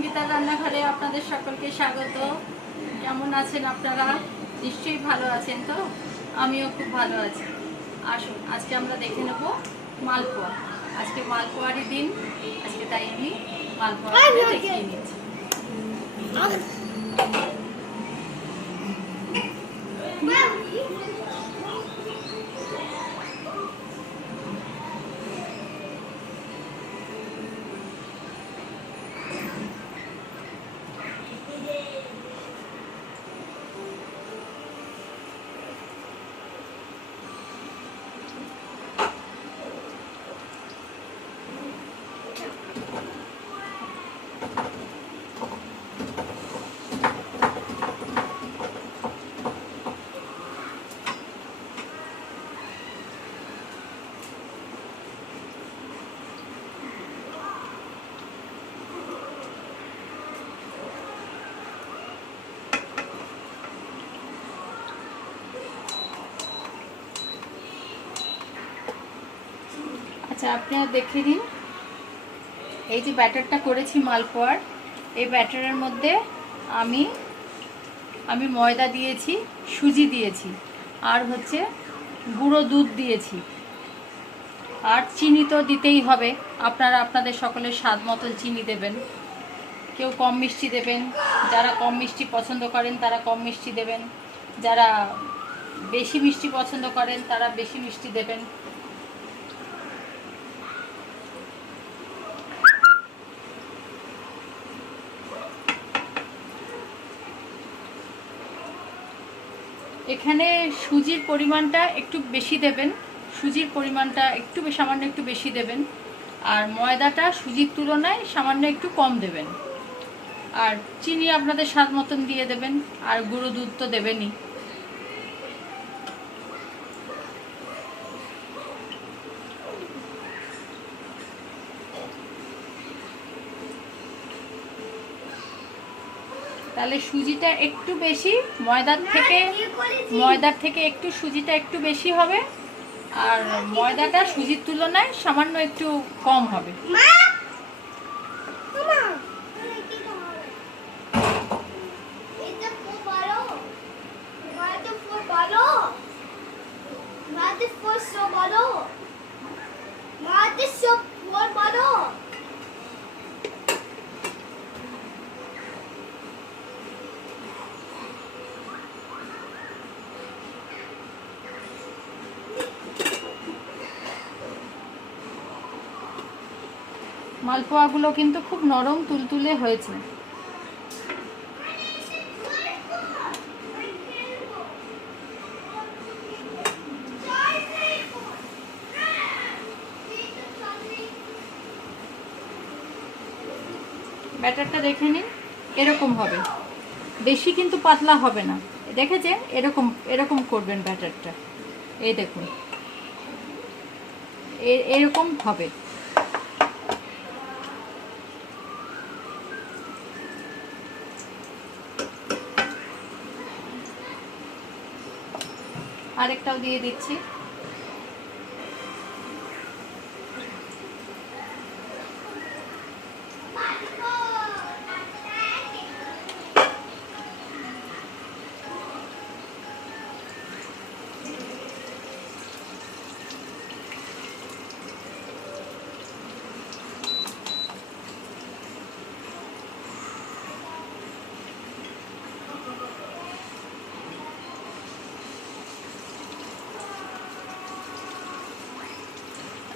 সঙ্গীতার রান্নাঘরে আপনাদের সকলকে স্বাগত। কেমন আছেন আপনারা? নিশ্চয়ই ভালো আছেন। তো আমিও খুব ভালো আছি। আসুন আজকে আমরা দেখে নেব মালপোয়া। আজকে মালপোয়ারই দিন, আজকে তাই আমি মালপোয়া দেখিয়ে নিচ্ছি। আচ্ছা, আপনারা দেখে নিন, এই যে ব্যাটারটা করেছি মালপোয়ার, এই ব্যাটারের মধ্যে আমি ময়দা দিয়েছি, সুজি দিয়েছি, আর হচ্ছে গুঁড়ো দুধ দিয়েছি, আর চিনি তো দিতেই হবে। আপনারা আপনাদের সকলের স্বাদ মতন চিনি দেবেন। কেউ কম মিষ্টি দেবেন, যারা কম মিষ্টি পছন্দ করেন তারা কম মিষ্টি দেবেন, যারা বেশি মিষ্টি পছন্দ করেন তারা বেশি মিষ্টি দেবেন। এখানে সুজির পরিমাণটা একটু বেশি দেবেন, সুজির পরিমাণটা একটু সামান্য একটু বেশি দেবেন, আর ময়দাটা সুজির তুলনায় সামান্য একটু কম দেবেন, আর চিনি আপনাদের স্বাদ মতন দিয়ে দেবেন, আর গুঁড়ো দুধ তো দেবেনই। তাহলে সুজিটা একটু বেশি, ময়দার থেকে একটু সুজিটা একটু বেশি হবে, আর ময়দাটা সুজির তুলনায় সামান্য একটু কম হবে। মালপোয়াগুলো কিন্তু খুব নরম তুলতুলে হয়েছে। ব্যাটারটা দেখে নিন, এরকম হবে, বেশি কিন্তু পাতলা হবে না। দেখেছেন, এরকম এরকম করবেন ব্যাটারটা। এই দেখুন, এরকম হবে। আরেকটাও দিয়ে দিচ্ছি।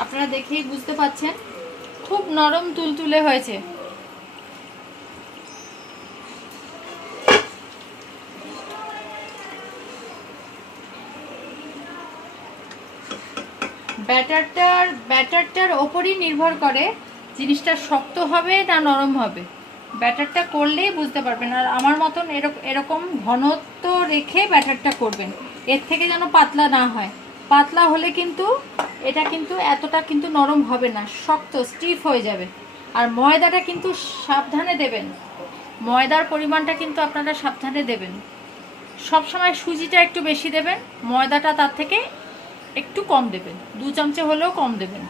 আপনারা দেখেই বুঝতে পাচ্ছেন খুব নরম তুলতুলে হয়েছে। ব্যাটারটার ওপরই নির্ভর করে জিনিসটা শক্ত হবে না নরম হবে। ব্যাটারটা করলেই বুঝতে পারবেন। আর আমার মতন এরকম ঘনত্ব রেখে ব্যাটারটা করবেন, এর থেকে যেন পাতলা না হয়। পাতলা হলে কিন্তু এটা কিন্তু এতটা কিন্তু নরম হবে না, শক্ত স্টিফ হয়ে যাবে। আর ময়দাটা কিন্তু সাবধানে দেবেন, ময়দার পরিমাণটা কিন্তু আপনারা সাবধানে দেবেন। সবসময় সুজিটা একটু বেশি দেবেন, ময়দাটা তার থেকে একটু কম দেবেন, 2 চামচে হলেও কম দেবেন।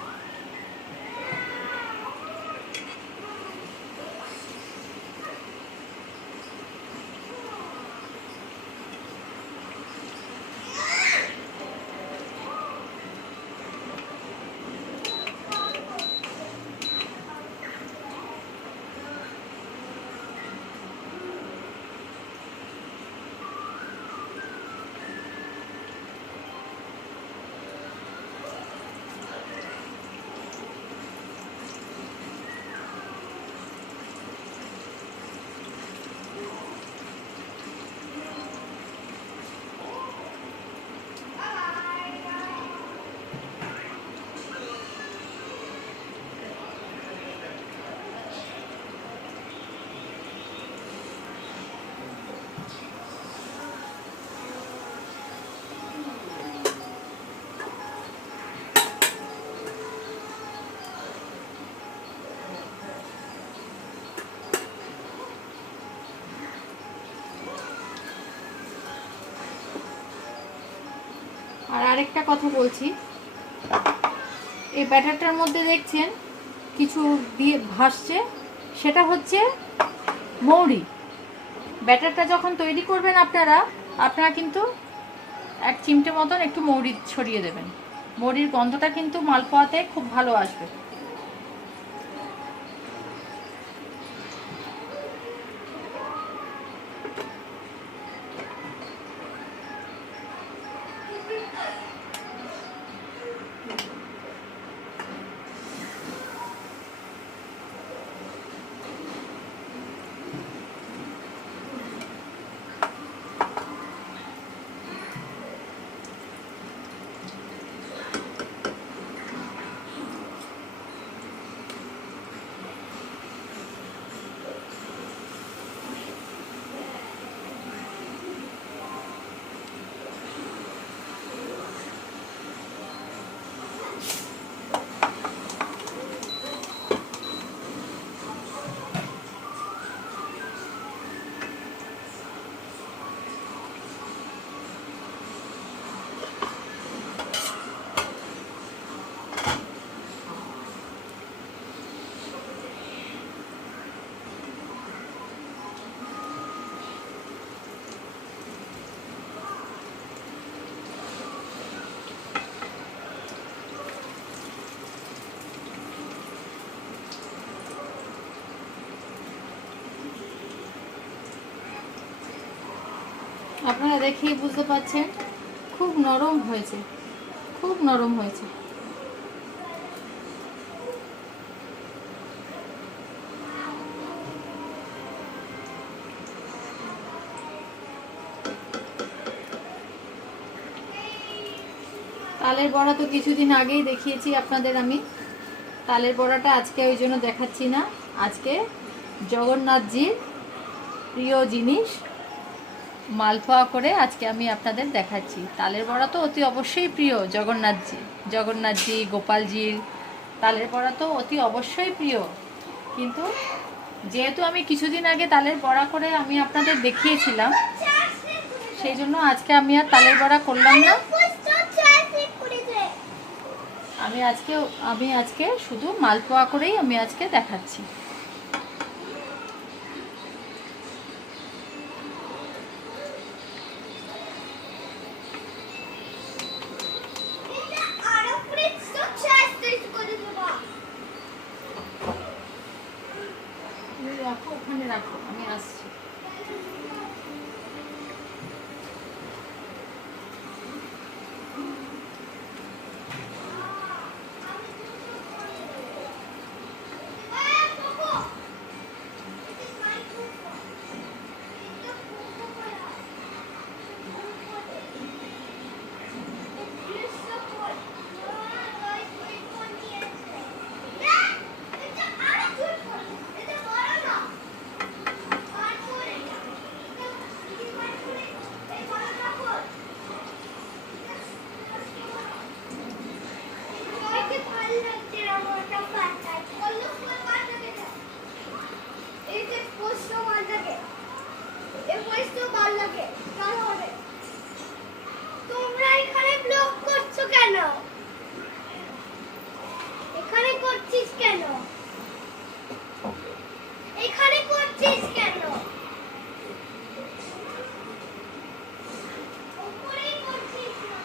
আর আরেকটা কথা বলছি, এই ব্যাটারটার মধ্যে দেখছেন কিছু দিয়ে ভাসছে, সেটা হচ্ছে মৌরি। ব্যাটারটা যখন তৈরি করবেন আপনারা কিন্তু 1 চিমটে মতন একটু মৌরি ছড়িয়ে দেবেন। মৌরির গন্ধটা কিন্তু মালপোয়াতে খুব ভালো আসবে। আপনারা দেখেই বুঝতে পারছেন খুব নরম হয়েছে, খুব নরম হয়েছে। তালের বড়া তো কিছুদিন আগেই দেখিয়েছি আপনাদের আমি। তালের বড়াটা আজকে ওই জন্য দেখাচ্ছি না। আজকে জগন্নাথজির প্রিয় জিনিস মালপোয়া করে আজকে আমি আপনাদের দেখাচ্ছি। তালের বড়া তো অতি অবশ্যই প্রিয় জগন্নাথজি গোপালজির তালের বড়া তো অতি অবশ্যই প্রিয়। কিন্তু যেহেতু আমি কিছুদিন আগে তালের বড়া করে আমি আপনাদের দেখিয়েছিলাম, সেই জন্য আজকে আমি আর তালের বড়া করলাম না। আমি আজকে শুধু মালপোয়া করেই আমি আজকে দেখাচ্ছি। রাখো, ওখানে রাখো, আমি আসছি। তোমরা এখানে ব্লগ করছো কেন? এখানে করছিস কেন? এখানে করছিস কেন? উপরেই করছিস না।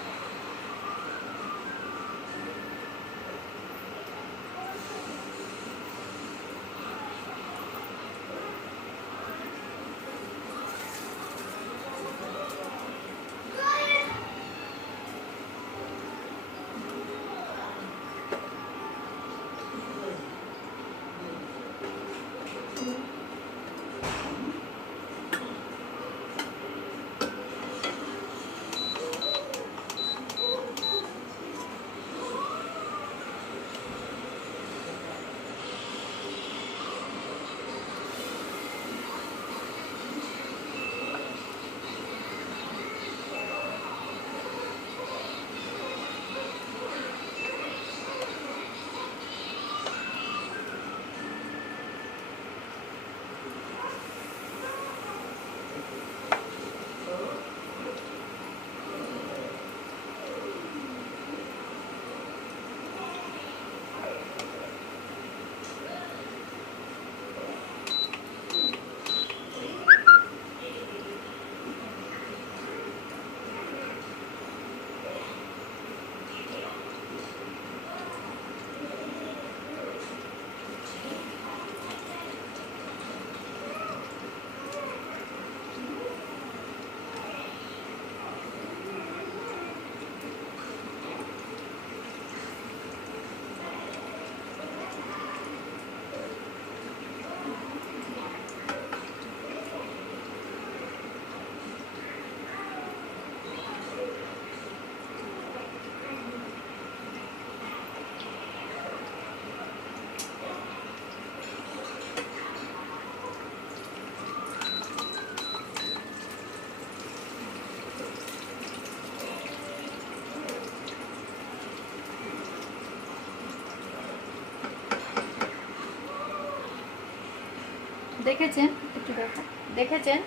দেখেছেন, একটু দেখো, দেখেছেন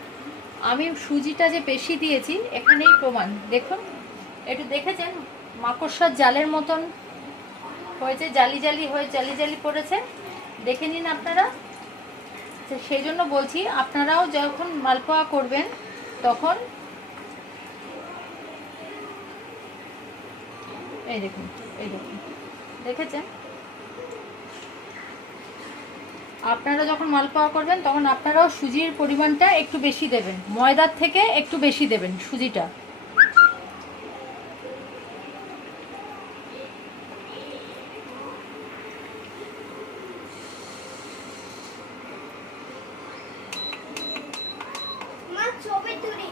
আমি সুজিটা যে বেশি দিয়েছি এখানেই প্রমাণ। দেখুন একটু দেখেছেন মাকড়সার জালের মতন হয়েছে, জালি জালি হয়ে জালি জালি পড়েছে, দেখে নিন আপনারা। তো সেই জন্য বলছি আপনারাও যখন মালপোয়া করবেন তখন এই দেখুন, এই দেখুন, দেখেছেন? আপনারা যখন মালপোয়া করবেন তখন আপনারাও সুজির পরিমাণটা একটু বেশি দেবেন, ময়দার থেকে একটু বেশি দেবেন সুজিটা। মা ছবি তুলি।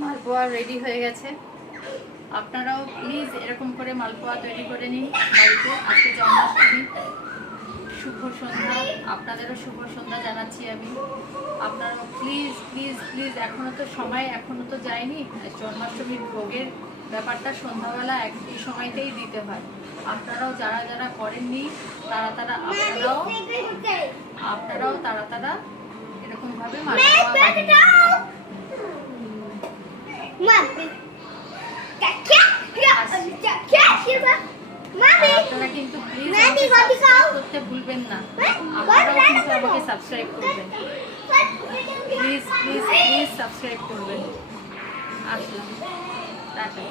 মালপোয়া রেডি হয়ে গেছে। আপনারাও প্লিজ এরকম করে মালপোয়া তৈরি করে নিন বাড়িতে। আজকে জন্মাষ্টমী, শুভ সন্ধ্যা, আপনাদেরও শুভ সন্ধ্যা জানাচ্ছি আমি। আপনারাও প্লিজ প্লিজ প্লিজ, এখনও তো সময় এখনও তো যায়নি, জন্মাষ্টমীর ভোগের ব্যাপারটা সন্ধ্যাবেলা এই সময়তেই দিতে হয়। আপনারাও যারা যারা করেননি তারা তারা আপনারাও তারা এরকমভাবে মালপোয়া বানিয়ে নিন। আপনারা কিন্তু প্লিজ সাবস্ক্রাইব করতে ভুলবেন না। আপনারাও কিন্তু আমাকে সাবস্ক্রাইব করবেন, প্লিজ প্লিজ প্লিজ সাবস্ক্রাইব করবেন। আসলাম, টাটা।